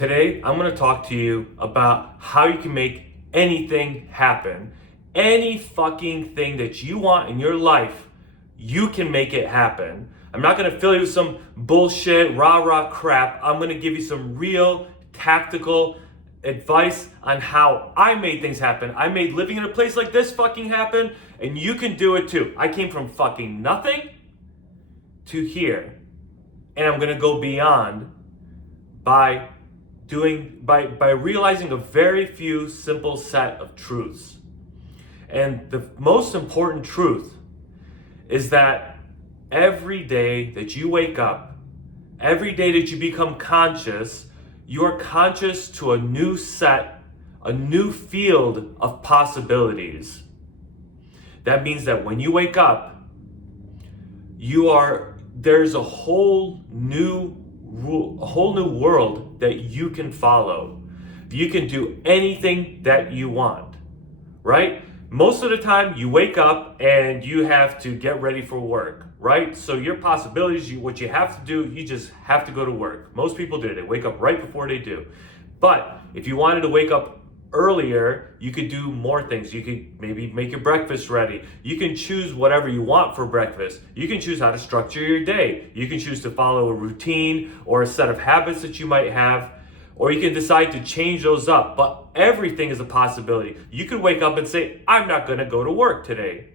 Today, I'm going to talk to you about how you can make anything happen. Any fucking thing that you want in your life, you can make it happen. I'm not going to fill you with some bullshit, rah-rah crap. I'm going to give you some real tactical advice on how I made things happen. I made living in a place like this fucking happen, and you can do it too. I came from fucking nothing to here, and I'm going to go beyond by realizing a very few simple set of truths. And the most important truth is that every day that you wake up, every day that you become conscious, you are conscious to a new field of possibilities. That means that when you wake up, there's a whole new world that you can follow. You can do anything that you want, right? Most of the time you wake up and you have to get ready for work, right? So your possibilities, what you have to do, you just have to go to work. Most people do. They wake up right before they do. But if you wanted to wake up earlier, you could do more things. You could maybe make your breakfast ready. You can choose whatever you want for breakfast. You can choose how to structure your day. You can choose to follow a routine or a set of habits that you might have, or you can decide to change those up. But everything is a possibility. You could wake up and say, I'm not going to go to work today.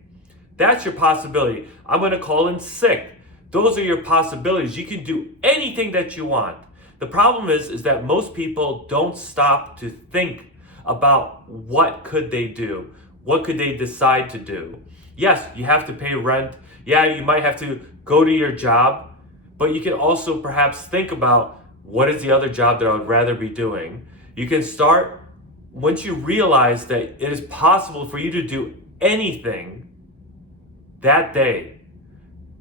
That's your possibility. I'm going to call in sick. Those are your possibilities. You can do anything that you want. The problem is that most people don't stop to think about what could they do? What could they decide to do? Yes, you have to pay rent. Yeah, you might have to go to your job, but you can also perhaps think about what is the other job that I would rather be doing. You can start, once you realize that it is possible for you to do anything that day,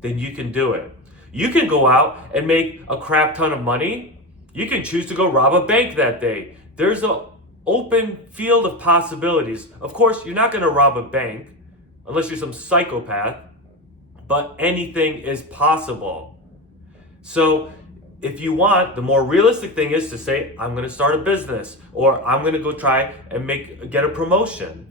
then you can do it. You can go out and make a crap ton of money. You can choose to go rob a bank that day. There's an open field of possibilities. Of course, you're not going to rob a bank unless you're some psychopath, but anything is possible. So if you want, the more realistic thing is to say, I'm going to start a business, or I'm going to go try and get a promotion.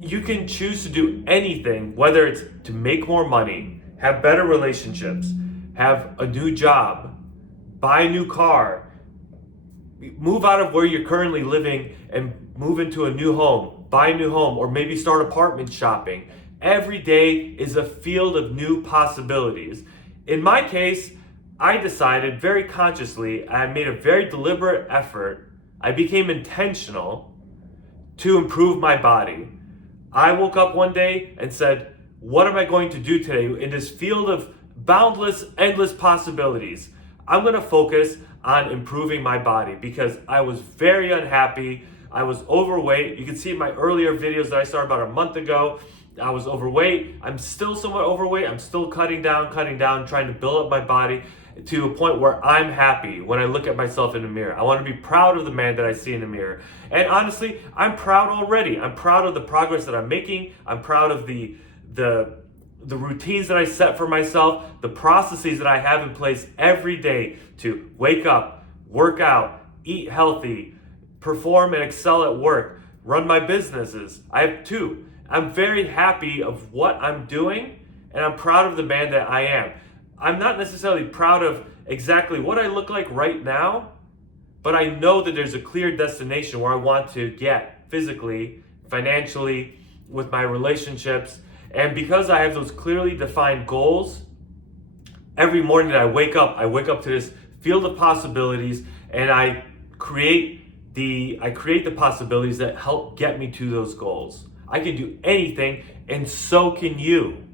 You can choose to do anything, whether it's to make more money, have better relationships, have a new job, buy a new car, move out of where you're currently living and move into a new home, buy a new home, or maybe start apartment shopping. Every day is a field of new possibilities. In my case, I decided very consciously, I made a very deliberate effort, I became intentional to improve my body. I woke up one day and said, what am I going to do today in this field of boundless, endless possibilities? I'm going to focus on improving my body because I was very unhappy. I was overweight. You can see in my earlier videos that I started about a month ago, I was overweight. I'm still somewhat overweight. I'm still cutting down, trying to build up my body to a point where I'm happy when I look at myself in the mirror. I want to be proud of the man that I see in the mirror. And honestly, I'm proud already. I'm proud of the progress that I'm making. I'm proud of the routines that I set for myself, the processes that I have in place every day to wake up, work out, eat healthy, perform and excel at work, run my businesses. I have two. I'm very happy of what I'm doing, and I'm proud of the man that I am. I'm not necessarily proud of exactly what I look like right now, but I know that there's a clear destination where I want to get physically, financially, with my relationships. And because I have those clearly defined goals, every morning that I wake up to this field of possibilities, and I create the possibilities that help get me to those goals. I can do anything, and so can you.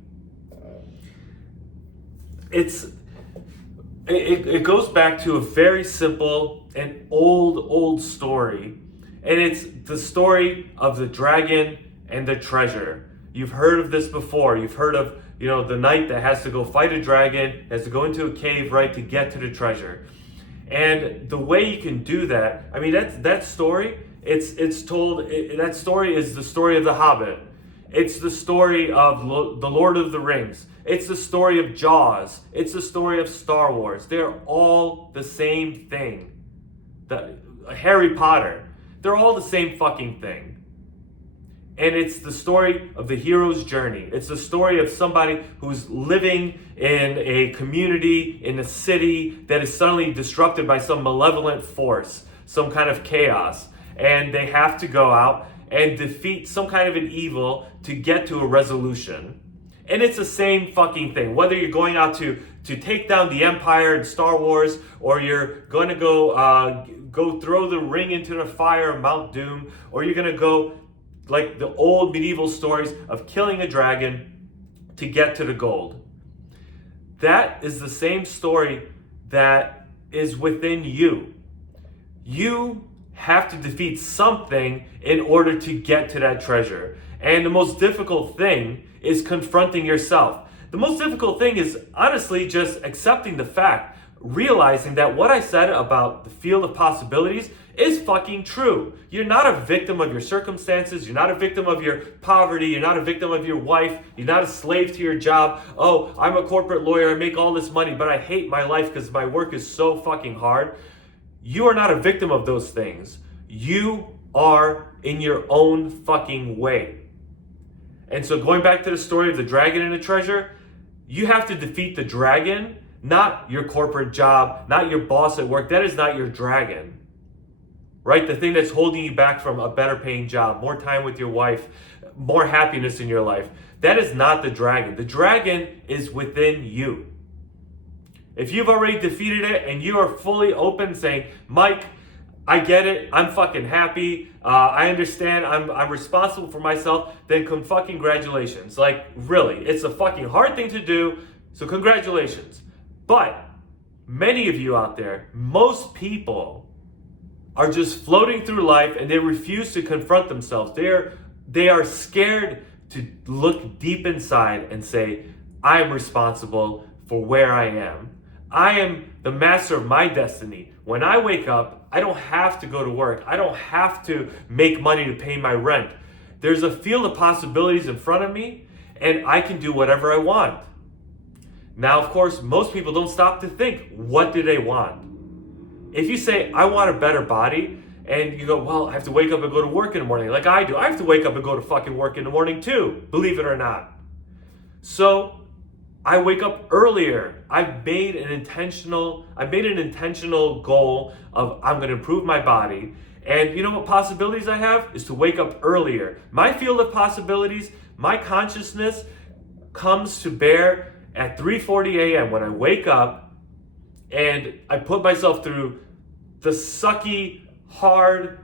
It goes back to a very simple and old story, and it's the story of the dragon and the treasure. You've heard of this before. You've heard of, the knight that has to go fight a dragon, has to go into a cave, right, to get to the treasure. And the way you can do that, that story, that story is the story of the Hobbit. It's the story of the Lord of the Rings. It's the story of Jaws. It's the story of Star Wars. They're all the same thing. Harry Potter. They're all the same fucking thing. And it's the story of the hero's journey. It's the story of somebody who's living in a community, in a city that is suddenly disrupted by some malevolent force, some kind of chaos. And they have to go out and defeat some kind of an evil to get to a resolution. And it's the same fucking thing. Whether you're going out to take down the Empire in Star Wars, or you're going to go throw the ring into the fire of Mount Doom, or you're going to go like the old medieval stories of killing a dragon to get to the gold. That is the same story that is within you. You have to defeat something in order to get to that treasure. And the most difficult thing is confronting yourself. The most difficult thing is honestly just accepting the fact, realizing that what I said about the field of possibilities is fucking true. You're not a victim of your circumstances. You're not a victim of your poverty. You're not a victim of your wife. You're not a slave to your job. Oh, I'm a corporate lawyer. I make all this money, but I hate my life because my work is so fucking hard. You are not a victim of those things. You are in your own fucking way. And so going back to the story of the dragon and the treasure, you have to defeat the dragon, not your corporate job, not your boss at work. That is not your dragon. Right? The thing that's holding you back from a better paying job, more time with your wife, more happiness in your life. That is not the dragon. The dragon is within you. If you've already defeated it and you are fully open saying, Mike, I get it. I'm fucking happy. I understand. I'm responsible for myself. Then fucking congratulations. Like, really, it's a fucking hard thing to do. So congratulations. But many of you out there, most people are just floating through life and they refuse to confront themselves. They are scared to look deep inside and say, I am responsible for where I am. I am the master of my destiny. When I wake up, I don't have to go to work. I don't have to make money to pay my rent. There's a field of possibilities in front of me and I can do whatever I want. Now, of course, most people don't stop to think, what do they want? If you say, I want a better body, and you go, well, I have to wake up and go to work in the morning, like I do. I have to wake up and go to fucking work in the morning too, believe it or not. So I wake up earlier. I've made an intentional goal of I'm going to improve my body. And you know what possibilities I have? Is to wake up earlier. My field of possibilities, my consciousness comes to bear at 3:40 a.m. when I wake up and I put myself through the sucky, hard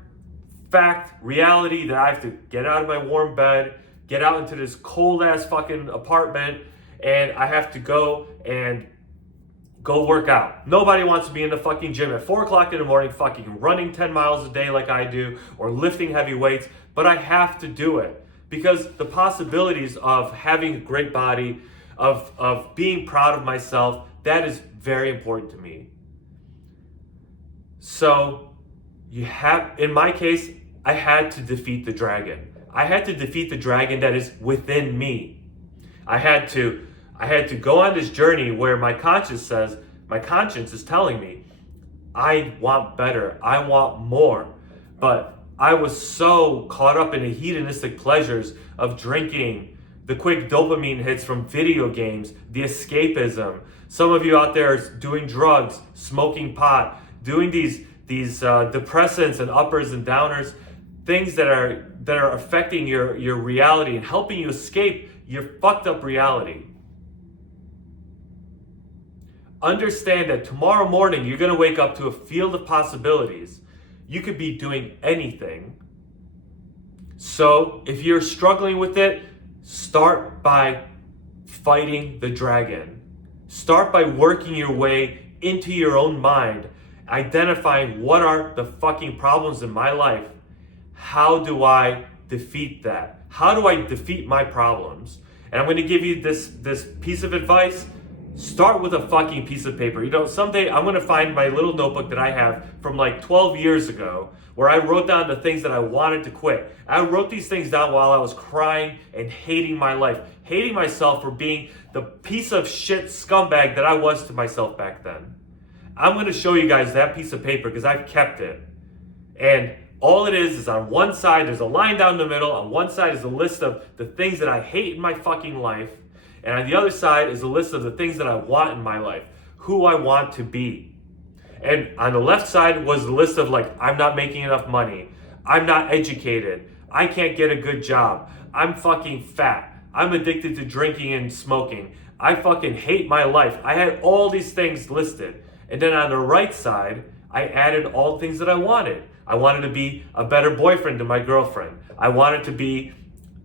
fact, reality that I have to get out of my warm bed, get out into this cold ass fucking apartment, and I have to go work out. Nobody wants to be in the fucking gym at 4 o'clock in the morning fucking running 10 miles a day like I do or lifting heavy weights, but I have to do it because the possibilities of having a great body, of being proud of myself, that is very important to me. So in my case, I had to defeat the dragon. I had to defeat the dragon that is within me. I had to go on this journey where my conscience is telling me, I want better, I want more. But I was so caught up in the hedonistic pleasures of drinking, the quick dopamine hits from video games, the escapism. Some of you out there are doing drugs, smoking pot, doing these depressants and uppers and downers, things that are affecting your reality and helping you escape your fucked up reality. Understand that tomorrow morning you're going to wake up to a field of possibilities. You could be doing anything. So if you're struggling with it, start by fighting the dragon. Start by working your way into your own mind, identifying what are the fucking problems in my life. How do I defeat that? How do I defeat my problems? And I'm going to give you this piece of advice. Start with a fucking piece of paper. Someday I'm gonna find my little notebook that I have from like 12 years ago where I wrote down the things that I wanted to quit. I wrote these things down while I was crying and hating my life, hating myself for being the piece of shit scumbag that I was to myself back then. I'm gonna show you guys that piece of paper because I've kept it. And all it is on one side, there's a line down the middle. On one side is a list of the things that I hate in my fucking life. And on the other side is a list of the things that I want in my life, who I want to be. And on the left side was the list of like, I'm not making enough money. I'm not educated. I can't get a good job. I'm fucking fat. I'm addicted to drinking and smoking. I fucking hate my life. I had all these things listed. And then on the right side, I added all things that I wanted. I wanted to be a better boyfriend to my girlfriend. I wanted to be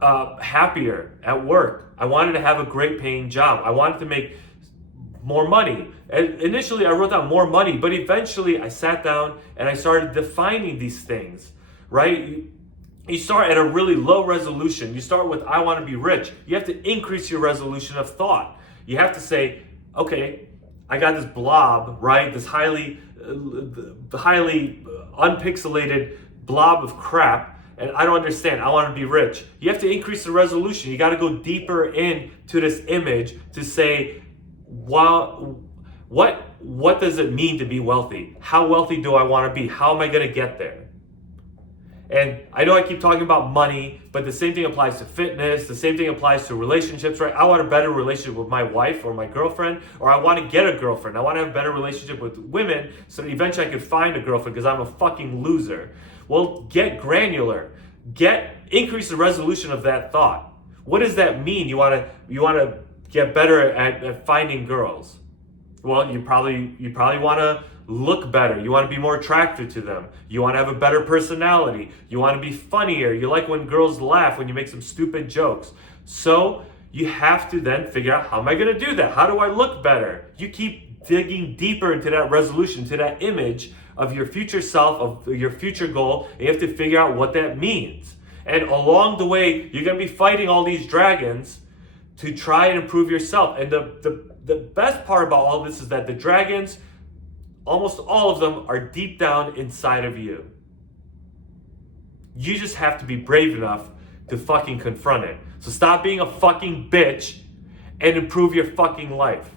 happier at work. I wanted to have a great paying job. I wanted to make more money. And initially I wrote down more money, but eventually I sat down and I started defining these things, right? You start at a really low resolution. You start with, I want to be rich. You have to increase your resolution of thought. You have to say, okay, I got this blob, right? This highly unpixelated blob of crap. And I don't understand. I want to be rich. You have to increase the resolution. You got to go deeper into this image to say, wow, what does it mean to be wealthy? How wealthy do I want to be? How am I going to get there? And I know I keep talking about money, but the same thing applies to fitness. The same thing applies to relationships, right? I want a better relationship with my wife or my girlfriend, or I want to get a girlfriend. I want to have a better relationship with women so that eventually I can find a girlfriend because I'm a fucking loser. Well, get granular. Increase the resolution of that thought. What does that mean? You want to get better at finding girls. Well, you probably want to look better. You want to be more attractive to them. You want to have a better personality. You want to be funnier. You like when girls laugh when you make some stupid jokes. So you have to then figure out, how am I going to do that? How do I look better? You keep digging deeper into that resolution, to that image of your future self, of your future goal, and you have to figure out what that means. And along the way, you're going to be fighting all these dragons to try and improve yourself. And the best part about all this is that the dragons, almost all of them, are deep down inside of you. You just have to be brave enough to fucking confront it. So stop being a fucking bitch and improve your fucking life.